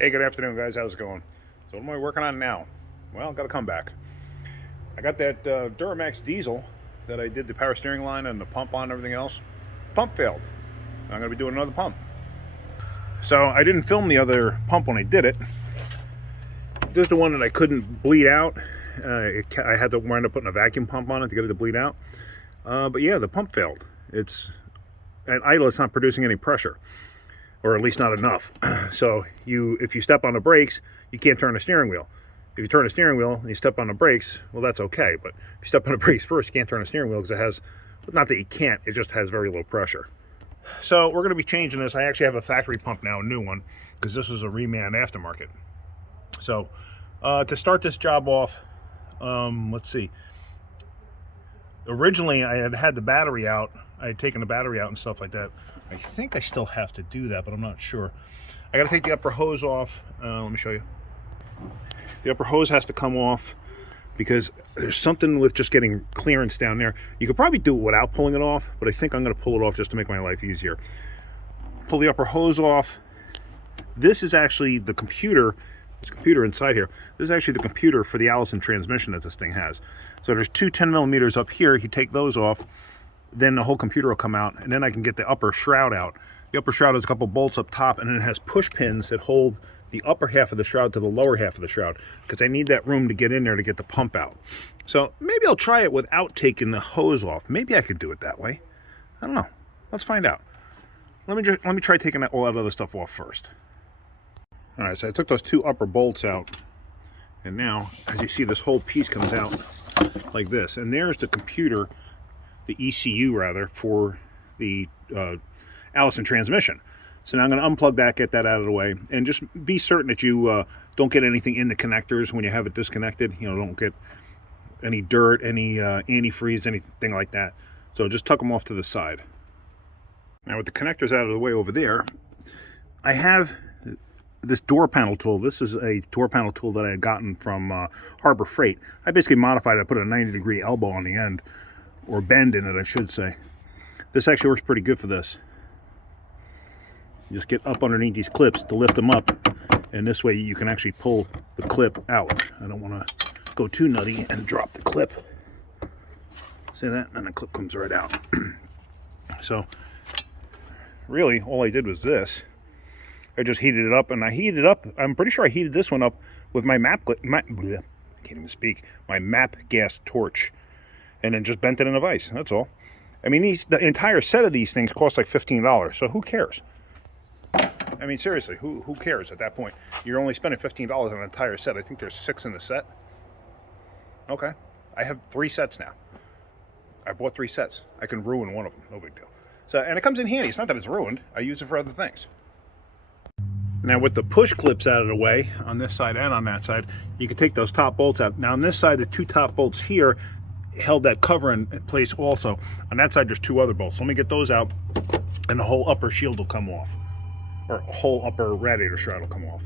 Hey, good afternoon, guys. How's it going? So what am I working on now? Well, got a comeback. I got that Duramax diesel that I did the power steering line and the pump on and everything else. Pump failed. I'm going to be doing another pump. So I didn't film the other pump when I did it. This is the one that I couldn't bleed out. I had to wind up putting a vacuum pump on it to get it to bleed out. But yeah, the pump failed. It's at idle. It's not producing any pressure, or at least not enough. So if you step on the brakes, you can't turn the steering wheel. If you turn the steering wheel and you step on the brakes, well, that's okay. But if you step on the brakes first, you can't turn the steering wheel because it has, not that you can't, it just has very low pressure. So we're going to be changing this. I actually have a factory pump now, a new one, because this was a reman aftermarket. So to start this job off, let's see. Originally, I had the battery out. I had taken the battery out and stuff like that. I think I still have to do that, but I'm not sure. I got to take the upper hose off. Let me show you. The upper hose has to come off because there's something with just getting clearance down there. You could probably do it without pulling it off, but I think I'm going to pull it off just to make my life easier. Pull the upper hose off. This is actually the computer. There's a computer inside here. This is actually the computer for the Allison transmission that this thing has. So there's two 10 millimeters up here. You take those off, then the whole computer will come out, and then I can get the upper shroud out. The upper shroud has a couple bolts up top, and then it has push pins that hold the upper half of the shroud to the lower half of the shroud, because I need that room to get in there to get the pump out. So maybe I'll try it without taking the hose off. Maybe I could do it that way. I don't know. Let's find out. Let me try taking all that other stuff off first. All right, so I took those two upper bolts out, and now, as you see, this whole piece comes out like this. And there's the computer, the ECU rather, for the Allison transmission. So now I'm going to unplug that, get that out of the way, and just be certain that you don't get anything in the connectors when you have it disconnected. You know, don't get any dirt, any antifreeze, anything like that. So just tuck them off to the side. Now with the connectors out of the way over there, I have this door panel tool. This is a door panel tool that I had gotten from Harbor Freight. I basically modified it. I put a 90-degree elbow on the end, or bend in it, I should say. This actually works pretty good for this. You just get up underneath these clips to lift them up, and this way you can actually pull the clip out. I don't want to go too nutty and drop the clip. See that? And the clip comes right out. So really all I did was this. I just heated it up, and I heated it up. I'm pretty sure I heated this one up with my I can't even speak. My MAP gas torch, and then just bent it in a vise. That's all. I mean, the entire set of these things cost like $15. So who cares? I mean, seriously, who cares at that point? You're only spending $15 on an entire set. I think there's 6 in the set. Okay, I have 3 sets now. I bought 3 sets. I can ruin one of them. No big deal. So, and it comes in handy. It's not that it's ruined. I use it for other things. Now with the push clips out of the way, on this side and on that side, you can take those top bolts out. Now on this side, the 2 top bolts here held that cover in place also. On that side, there's 2 other bolts. Let me get those out, and the whole upper shield will come off. Or whole upper radiator shroud will come off.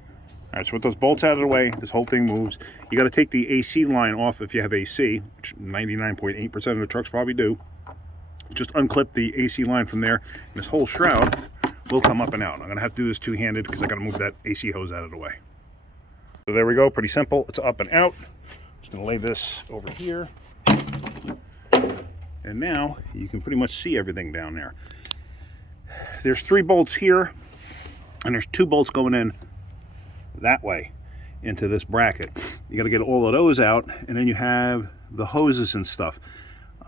All right, so with those bolts out of the way, this whole thing moves. You got to take the AC line off if you have AC, which 99.8% of the trucks probably do. Just unclip the AC line from there, and this whole shroud will come up and out. I'm going to have to do this two-handed because I got to move that AC hose out of the way. So there we go, pretty simple. It's up and out. Just going to lay this over here. And now you can pretty much see everything down there. There's 3 bolts here, and there's 2 bolts going in that way into this bracket. You got to get all of those out, and then you have the hoses and stuff.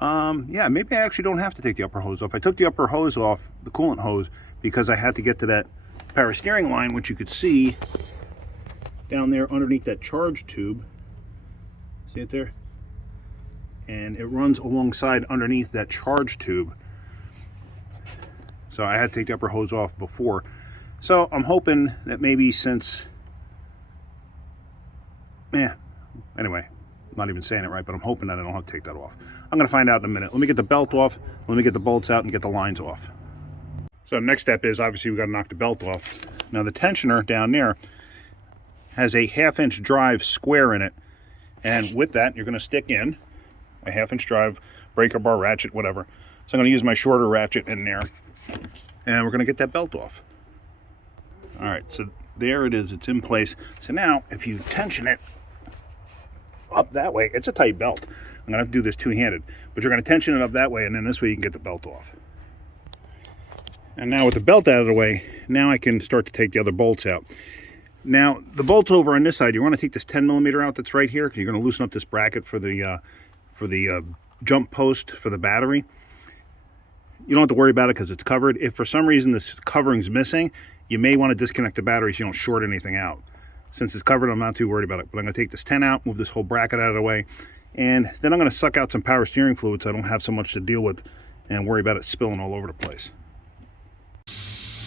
Yeah, maybe I actually don't have to take the upper hose off. I took the upper hose off, the coolant hose, because I had to get to that power steering line, which you could see down there underneath that charge tube. See it there? And it runs alongside underneath that charge tube. So I had to take the upper hose off before. So I'm hoping that maybe since, anyway, I'm not even saying it right, but I'm hoping that I don't have to take that off. I'm going to find out in a minute. Let me get the belt off, let me get the bolts out and get the lines off. So the next step is, obviously, we've got to knock the belt off. Now the tensioner down there has a 1/2-inch drive square in it, and with that you're going to stick in a 1/2-inch drive, breaker bar, ratchet, whatever. So I'm going to use my shorter ratchet in there, and we're going to get that belt off. All right, so There it is, it's in place. So now, if you tension it up that way, it's a tight belt. I'm gonna have to do this two-handed, but you're gonna tension it up that way, and then this way you can get the belt off. And now with the belt out of the way, now I can start to take the other bolts out. Now, the bolts over on this side, you want to take this 10mm out that's right here, because you're going to loosen up this bracket for the jump post for the battery. You don't have to worry about it because it's covered. If for some reason this covering's missing, you may want to disconnect the battery so you don't short anything out. Since it's covered, I'm not too worried about it. But I'm going to take this 10 out, move this whole bracket out of the way, and then I'm going to suck out some power steering fluid so I don't have so much to deal with and worry about it spilling all over the place.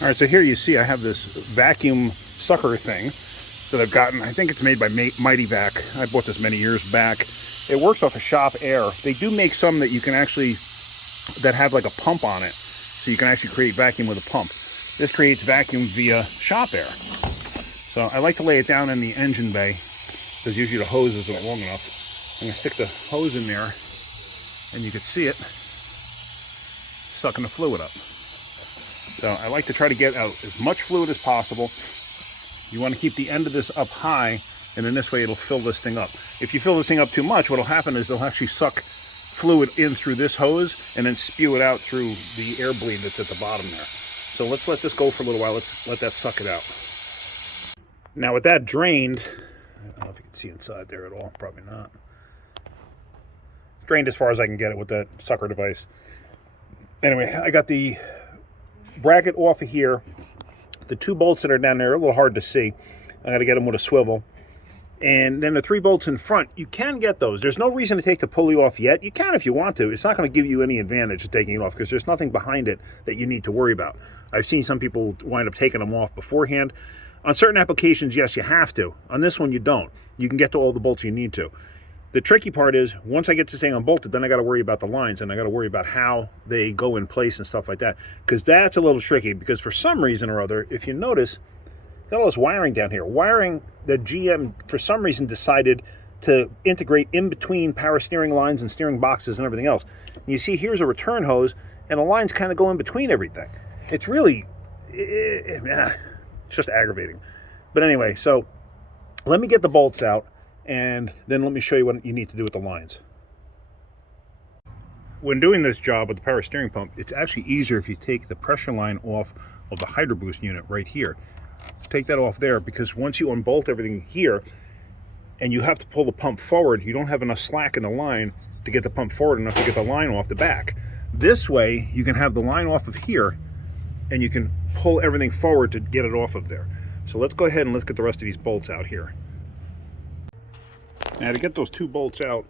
All right, so here you see I have this vacuum sucker thing that I've gotten. I think it's made by Mighty Vac. I bought this many years back. It works off of shop air. They do make some that you can actually, that have like a pump on it, so you can actually create vacuum with a pump. This creates vacuum via shop air. So I like to lay it down in the engine bay, because usually the hose isn't long enough. I'm gonna stick the hose in there, and you can see it sucking the fluid up. So I like to try to get out as much fluid as possible. You want to keep the end of this up high, and in this way it'll fill this thing up. If you fill this thing up too much, what'll happen is they'll actually suck fluid in through this hose and then spew it out through the air bleed that's at the bottom there. So let's let this go for a little while. Let's let that suck it out. Now with that drained, I don't know if you can see inside there at all, probably not. Drained as far as I can get it with that sucker device. Anyway, I got the bracket off of here. The 2 bolts that are down there are a little hard to see. I got to get them with a swivel. And then the 3 bolts in front, you can get those. There's no reason to take the pulley off yet. You can if you want to. It's not going to give you any advantage of taking it off because there's nothing behind it that you need to worry about. I've seen some people wind up taking them off beforehand. On certain applications, yes, you have to. On this one, you don't. You can get to all the bolts you need to. The tricky part is, once I get this thing unbolted, then I got to worry about the lines, and I got to worry about how they go in place and stuff like that. Because that's a little tricky, because for some reason or other, if you notice, got all this wiring down here. Wiring that GM, for some reason, decided to integrate in between power steering lines and steering boxes and everything else. And you see, here's a return hose, and the lines kind of go in between everything. It's really, it's just aggravating. But anyway, so let me get the bolts out, and then let me show you what you need to do with the lines. When doing this job with the power steering pump, it's actually easier if you take the pressure line off of the hydro boost unit right here. Take that off there, because once you unbolt everything here and you have to pull the pump forward, you don't have enough slack in the line to get the pump forward enough to get the line off the back. This way you can have the line off of here and you can pull everything forward to get it off of there. So let's go ahead and let's get the rest of these bolts out here. Now to get those 2 bolts out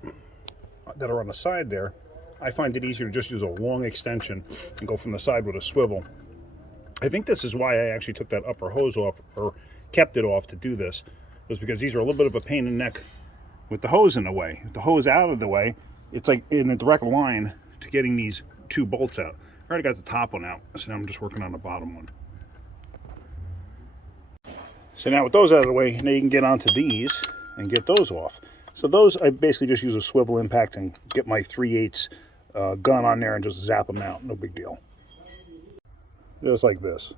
that are on the side there, I find it easier to just use a long extension and go from the side with a swivel. I think this is why I actually took that upper hose off, or kept it off to do this, was because these are a little bit of a pain in the neck with the hose in the way. With the hose out of the way, it's like in a direct line to getting these 2 bolts out. I already got the top one out, so now I'm just working on the bottom one. So now with those out of the way, now you can get onto these and get those off. So those, I basically just use a swivel impact and get my 3/8 gun on there and just zap them out. No big deal. Just like this.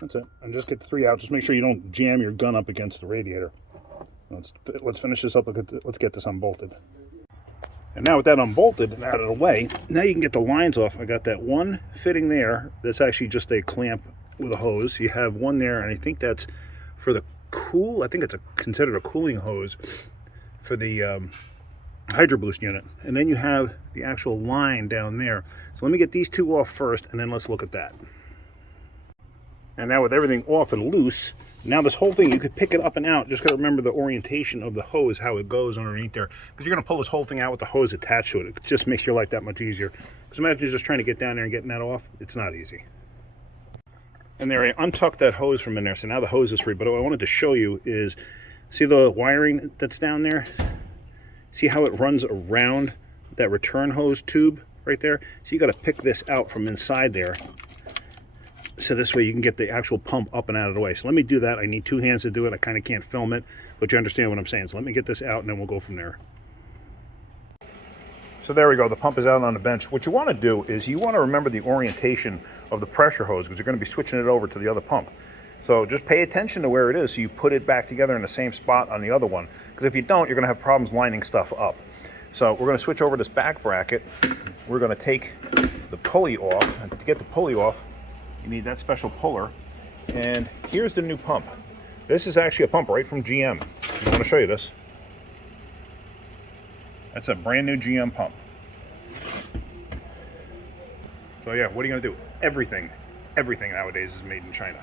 That's it. And just get the 3 out. Just make sure you don't jam your gun up against the radiator. Let's finish this up. Let's get this unbolted. And now with that unbolted and out of the way, now you can get the lines off. I got that one fitting there. That's actually just a clamp with a hose. You have one there, and I think that's for the I think it's considered a cooling hose for the hydro boost unit. And then you have the actual line down there. So let me get these 2 off first, and then let's look at that. And now with everything off and loose, now this whole thing, you could pick it up and out. Just got to remember the orientation of the hose, how it goes underneath there. Because you're going to pull this whole thing out with the hose attached to it. It just makes your life that much easier. Because imagine just trying to get down there and getting that off. It's not easy. And there, I untucked that hose from in there, so now the hose is free. But what I wanted to show you is, see the wiring that's down there? See how it runs around that return hose tube right there? So you got to pick this out from inside there, so this way you can get the actual pump up and out of the way. So let me do that. I need 2 hands to do it. I kind of can't film it, but you understand what I'm saying. So let me get this out, and then we'll go from there. So there we go, the pump is out on the bench. What you want to do is you want to remember the orientation of the pressure hose, because you're going to be switching it over to the other pump. So just pay attention to where it is so you put it back together in the same spot on the other one. Because if you don't, you're going to have problems lining stuff up. So we're going to switch over this back bracket. We're going to take the pulley off. And to get the pulley off, you need that special puller. And here's the new pump. This is actually a pump right from GM. I want to show you this. That's a brand new GM pump. So yeah, what are you going to do? Everything nowadays is made in China.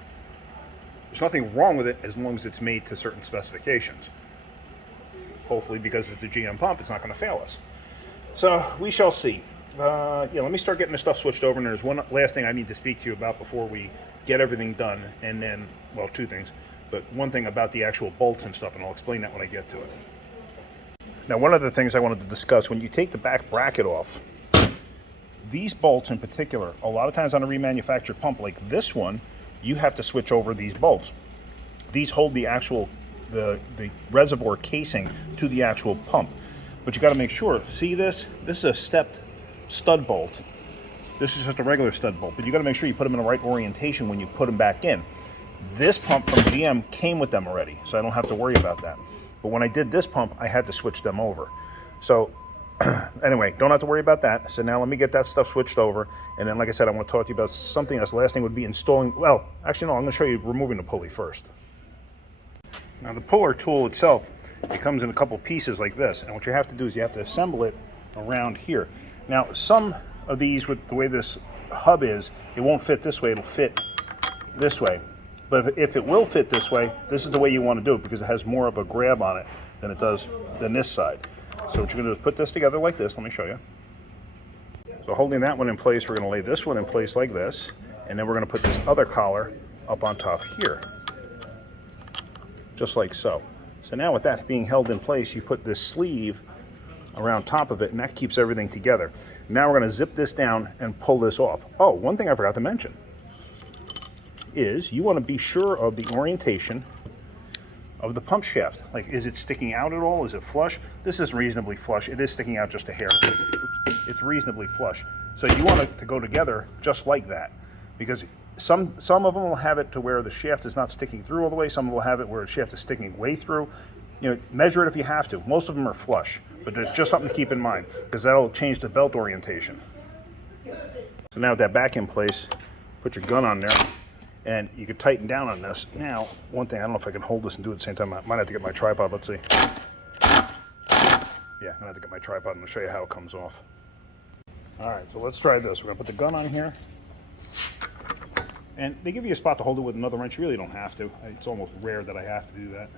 There's nothing wrong with it as long as it's made to certain specifications. Hopefully, because it's a GM pump, it's not going to fail us. So we shall see. Yeah, let me start getting this stuff switched over, and there's one last thing I need to speak to you about before we get everything done, and then, well, two things, but one thing about the actual bolts and stuff, and I'll explain that when I get to it. Now, one of the things I wanted to discuss, when you take the back bracket off, these bolts in particular, a lot of times on a remanufactured pump like this one, you have to switch over these bolts. These hold the actual, the reservoir casing to the actual pump. But you got to make sure, see this? This is a stepped stud bolt. This is just a regular stud bolt, but you got to make sure you put them in the right orientation when you put them back in. This pump from GM came with them already, so I don't have to worry about that. But when I did this pump, I had to switch them over. So anyway, don't have to worry about that. So now let me get that stuff switched over. And then, like I said, I want to talk to you about something else. The last thing would be installing, well, actually, no, I'm going to show you removing the pulley first. Now, the puller tool itself, it comes in a couple pieces like this. And what you have to do is you have to assemble it around here. Now, some of these, with the way this hub is, it won't fit this way. It'll fit this way. But if it will fit this way, this is the way you want to do it because it has more of a grab on it than it does than this side. So what you're going to do is put this together like this. Let me show you. So holding that one in place, we're going to lay this one in place like this. And then we're going to put this other collar up on top here. Just like so. So now with that being held in place, you put this sleeve around top of it, and that keeps everything together. Now we're going to zip this down and pull this off. Oh, one thing I forgot to mention is you want to be sure of the orientation of the pump shaft. Like, is it sticking out at all? Is it flush? This is reasonably flush. It is sticking out just a hair. It's reasonably flush. So you want it to go together just like that, because some of them will have it to where the shaft is not sticking through all the way. Some will have it where the shaft is sticking way through. You know, measure it if you have to. Most of them are flush, but there's just something to keep in mind because that'll change the belt orientation. So now with that back in place, put your gun on there. And you could tighten down on this. Now, one thing, I don't know if I can hold this and do it at the same time. I might have to get my tripod. Let's see. Yeah, I'm going to have to get my tripod and I'll show you how it comes off. All right, so let's try this. We're going to put the gun on here. And they give you a spot to hold it with another wrench. You really don't have to. It's almost rare that I have to do that.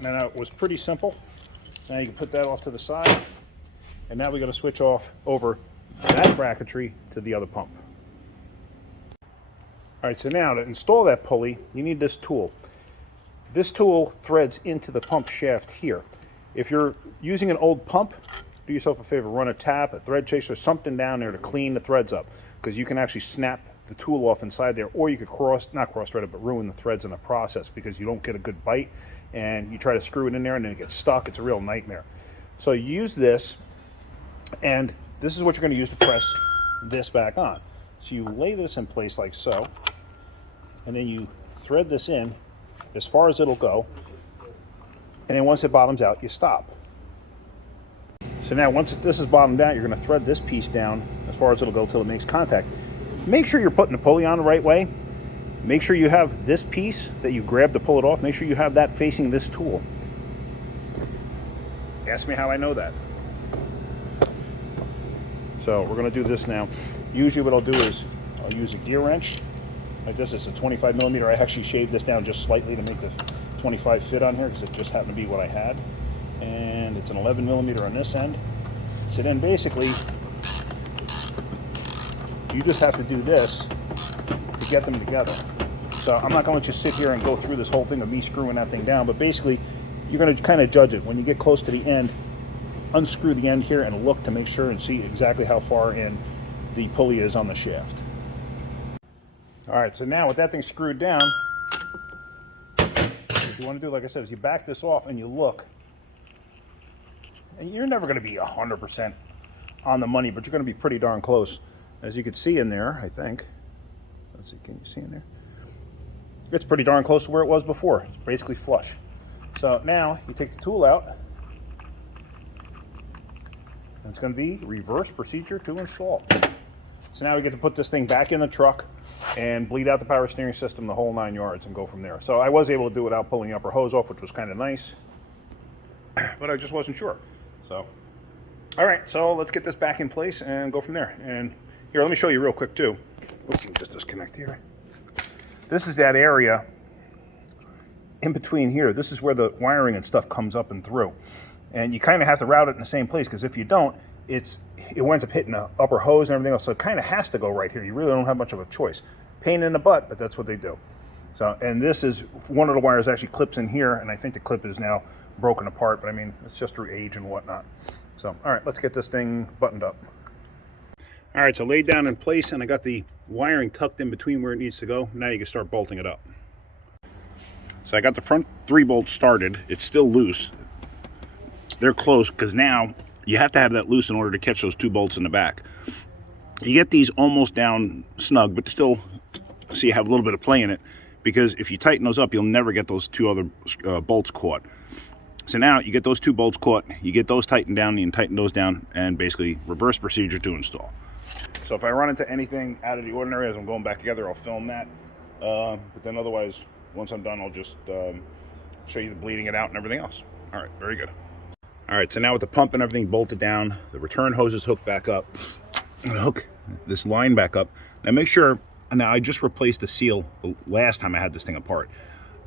Now it was pretty simple. Now you can put that off to the side. And now we got to switch off over that bracketry to the other pump. All right, so now to install that pulley, you need this tool. This tool threads into the pump shaft here. If you're using an old pump, do yourself a favor, run a tap, a thread chaser, something down there to clean the threads up, because you can actually snap the tool off inside there, or you could not cross thread it, but ruin the threads in the process because you don't get a good bite and you try to screw it in there and then it gets stuck. It's a real nightmare. So you use this, and this is what you're going to use to press this back on. So you lay this in place like so, and then you thread this in as far as it'll go, and then once it bottoms out, you stop. So now once this is bottomed out, you're going to thread this piece down as far as it'll go till it makes contact. Make sure you're putting the pulley on the right way. Make sure you have this piece that you grab to pull it off. Make sure you have that facing this tool. Ask me how I know that. So we're going to do this now. Usually what I'll do is I'll use a gear wrench like this. It's a 25 millimeter. I actually shaved this down just slightly to make the 25 fit on here because it just happened to be what I had. And it's an 11 millimeter on this end. So then basically you just have to do this to get them together. So I'm not going to just sit here and go through this whole thing of me screwing that thing down, but basically you're going to kind of judge it. When you get close to the end, unscrew the end here and look to make sure and see exactly how far in the pulley is on the shaft. All right, so now with that thing screwed down, what you want to do, like I said, is you back this off and you look. And you're never going to be 100% on the money, but you're going to be pretty darn close. As you can see in there, I think. Let's see, can you see in there? It's pretty darn close to where it was before. It's basically flush. So now you take the tool out. And it's going to be reverse procedure to install. So now we get to put this thing back in the truck and bleed out the power steering system, the whole 9 yards, and go from there. So I was able to do it without pulling the upper hose off, which was kind of nice. But I just wasn't sure. So, all right, so let's get this back in place and go from there. And here, let me show you real quick too. Let's just disconnect here. This is that area in between here. This is where the wiring and stuff comes up and through. And you kind of have to route it in the same place, because if you don't, it winds up hitting the upper hose and everything else. So it kind of has to go right here. You really don't have much of a choice. Pain in the butt, but that's what they do. So, and this is, one of the wires actually clips in here, and I think the clip is now broken apart, but I mean, it's just through age and whatnot. So, all right, let's get this thing buttoned up. All right, so laid down in place, and I got the wiring tucked in between where it needs to go. Now you can start bolting it up. So I got the front 3 bolts started. It's still loose. They're close, because now you have to have that loose in order to catch those 2 bolts in the back. You get these almost down snug, but still, so you have a little bit of play in it, because if you tighten those up, you'll never get those 2 other bolts caught. So now you get those 2 bolts caught, you get those tightened down, you can tighten those down, and basically reverse procedure to install. So if I run into anything out of the ordinary as I'm going back together, I'll film that. But then otherwise, once I'm done, I'll just show you the bleeding it out and everything else. All right, very good. All right, so now with the pump and everything bolted down, the return hose is hooked back up. I'm gonna hook this line back up. Now make sure, now I just replaced the seal the last time I had this thing apart,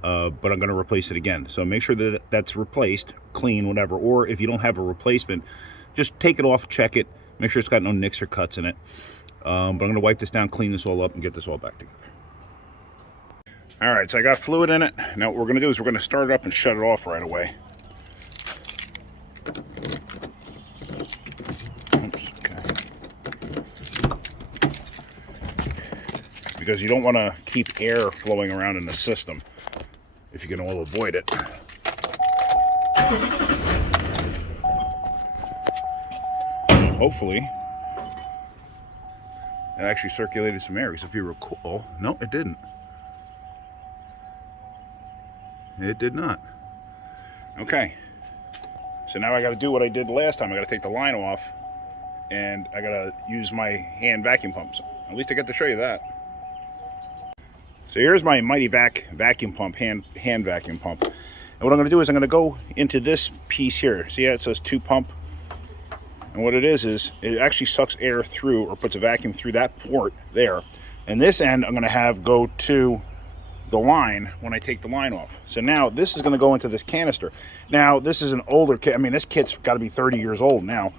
but I'm gonna replace it again. So make sure that that's replaced, clean, whatever, or if you don't have a replacement, just take it off, check it, make sure it's got no nicks or cuts in it. But I'm gonna wipe this down, clean this all up, and get this all back together. All right, so I got fluid in it. Now what we're gonna do is we're gonna start it up and shut it off right away. Oops, okay. Because you don't want to keep air flowing around in the system if you can all avoid it. Hopefully it actually circulated some air, because if you recall, no, it didn't. It did not. Okay. So now I got to do what I did last time. I got to take the line off, and I got to use my hand vacuum pump. So at least I get to show you that. So here's my Mighty vacuum pump, hand vacuum pump. And what I'm going to do is I'm going to go into this piece here. See how it says 2 pump? And what it is it actually sucks air through, or puts a vacuum through that port there. And this end I'm going to have go to the line when I take the line off. So now this is going to go into this canister. Now this is an older kit. I mean, this kit's got to be 30 years old now.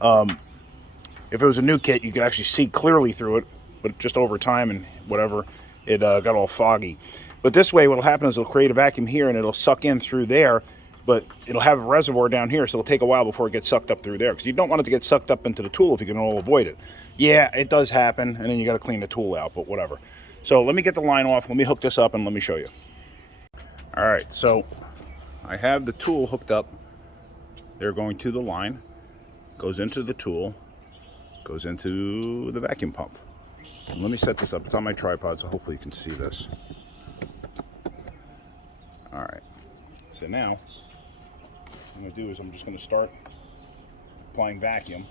If it was a new kit, you could actually see clearly through it, but just over time and whatever, it got all foggy. But this way, what'll happen is it'll create a vacuum here, and it'll suck in through there, but it'll have a reservoir down here, so it'll take a while before it gets sucked up through there, because you don't want it to get sucked up into the tool if you can all avoid it. Yeah, it does happen, and then you got to clean the tool out, but whatever. So let me get the line off, let me hook this up, and let me show you. All right, so I have the tool hooked up. They're going to the line, goes into the tool, goes into the vacuum pump. And let me set this up. It's on my tripod, so hopefully you can see this. All right, so now what I'm going to do is I'm just going to start applying vacuum.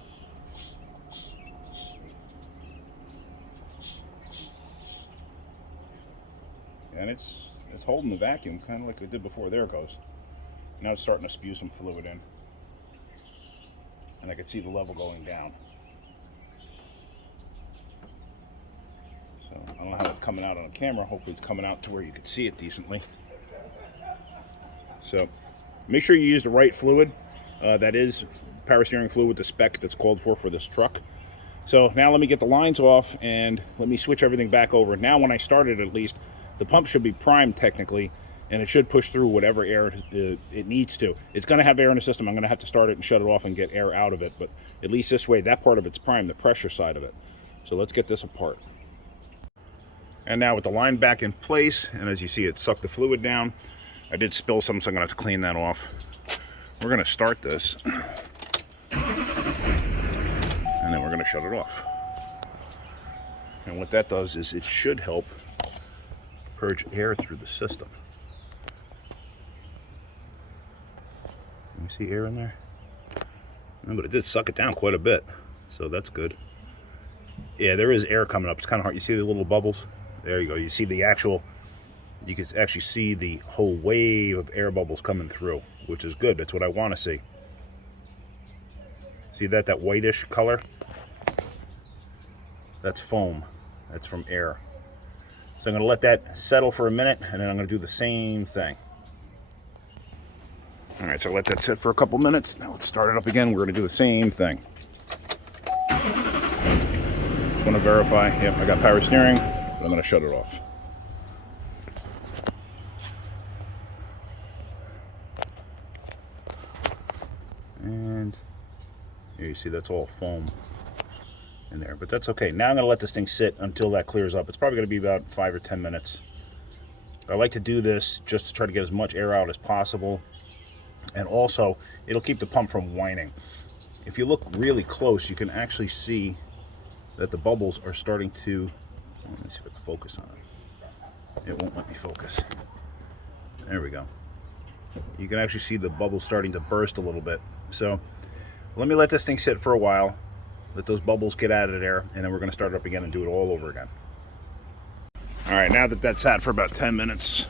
And it's holding the vacuum kind of like it did before. There it goes. Now it's starting to spew some fluid in, and I can see the level going down. So I don't know how it's coming out on the camera. Hopefully it's coming out to where you can see it decently. So make sure you use the right fluid. That is power steering fluid with the spec that's called for this truck. So now let me get the lines off, and let me switch everything back over. Now when I started, at least, the pump should be primed technically, and it should push through whatever air it needs to. It's going to have air in the system. I'm going to have to start it and shut it off and get air out of it, but at least this way, that part of it's primed, the pressure side of it. So let's get this apart. And now with the line back in place, and as you see, it sucked the fluid down. I did spill some, so I'm going to have to clean that off. We're going to start this, and then we're going to shut it off. And what that does is it should help purge air through the system. You see air in there? No, but it did suck it down quite a bit, so that's good. Yeah, there is air coming up. It's kind of hard. You see the little bubbles? There you go. You see the actual, you can actually see the whole wave of air bubbles coming through, which is good. That's what I want to see. See that whitish color? That's foam. That's from air. So I'm going to let that settle for a minute, and then I'm going to do the same thing. All right, so let that sit for a couple minutes. Now let's start it up again. We're going to do the same thing. Just want to verify. Yep, I got power steering, but I'm going to shut it off. And here you see that's all foam in there, but that's okay. Now I'm going to let this thing sit until that clears up. It's probably going to be about 5 or 10 minutes. I like to do this just to try to get as much air out as possible, and also it'll keep the pump from whining. If you look really close, you can actually see that the bubbles are starting to, let me see if I can focus on it. It won't let me focus. There we go. You can actually see the bubbles starting to burst a little bit. So let me let this thing sit for a while, let those bubbles get out of there, and then we're going to start it up again and do it all over again. All right, now that that's sat for about 10 minutes,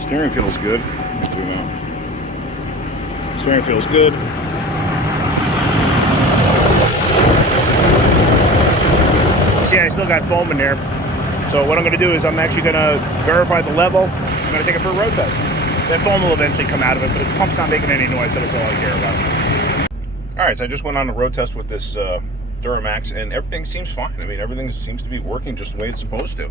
steering feels good. Steering feels good. See, I still got foam in there. So what I'm going to do is I'm actually going to verify the level. I'm going to take it for a road test. That foam will eventually come out of it, but the pump's not making any noise, so that's all I care about. All right, so I just went on a road test with this Duramax, and everything seems fine. I mean, everything seems to be working just the way it's supposed to.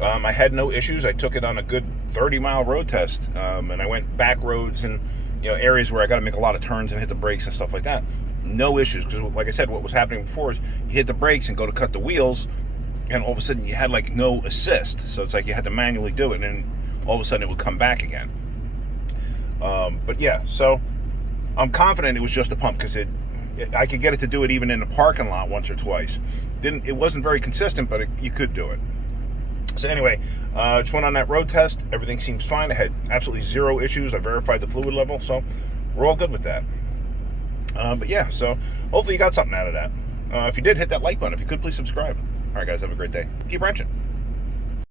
I had no issues. I took it on a good 30-mile road test, and I went back roads and areas where I got to make a lot of turns and hit the brakes and stuff like that. No issues, because like I said, what was happening before is you hit the brakes and go to cut the wheels, and all of a sudden you had like no assist. So it's like you had to manually do it, and then all of a sudden it would come back again. But yeah, so I'm confident it was just a pump, because I could get it to do it even in the parking lot once or twice. It wasn't very consistent, but you could do it. So anyway, just went on that road test. Everything seems fine. I had absolutely zero issues. I verified the fluid level, so we're all good with that. But yeah, so hopefully you got something out of that. If you did, hit that like button. If you could, please subscribe. All right, guys, have a great day. Keep wrenching.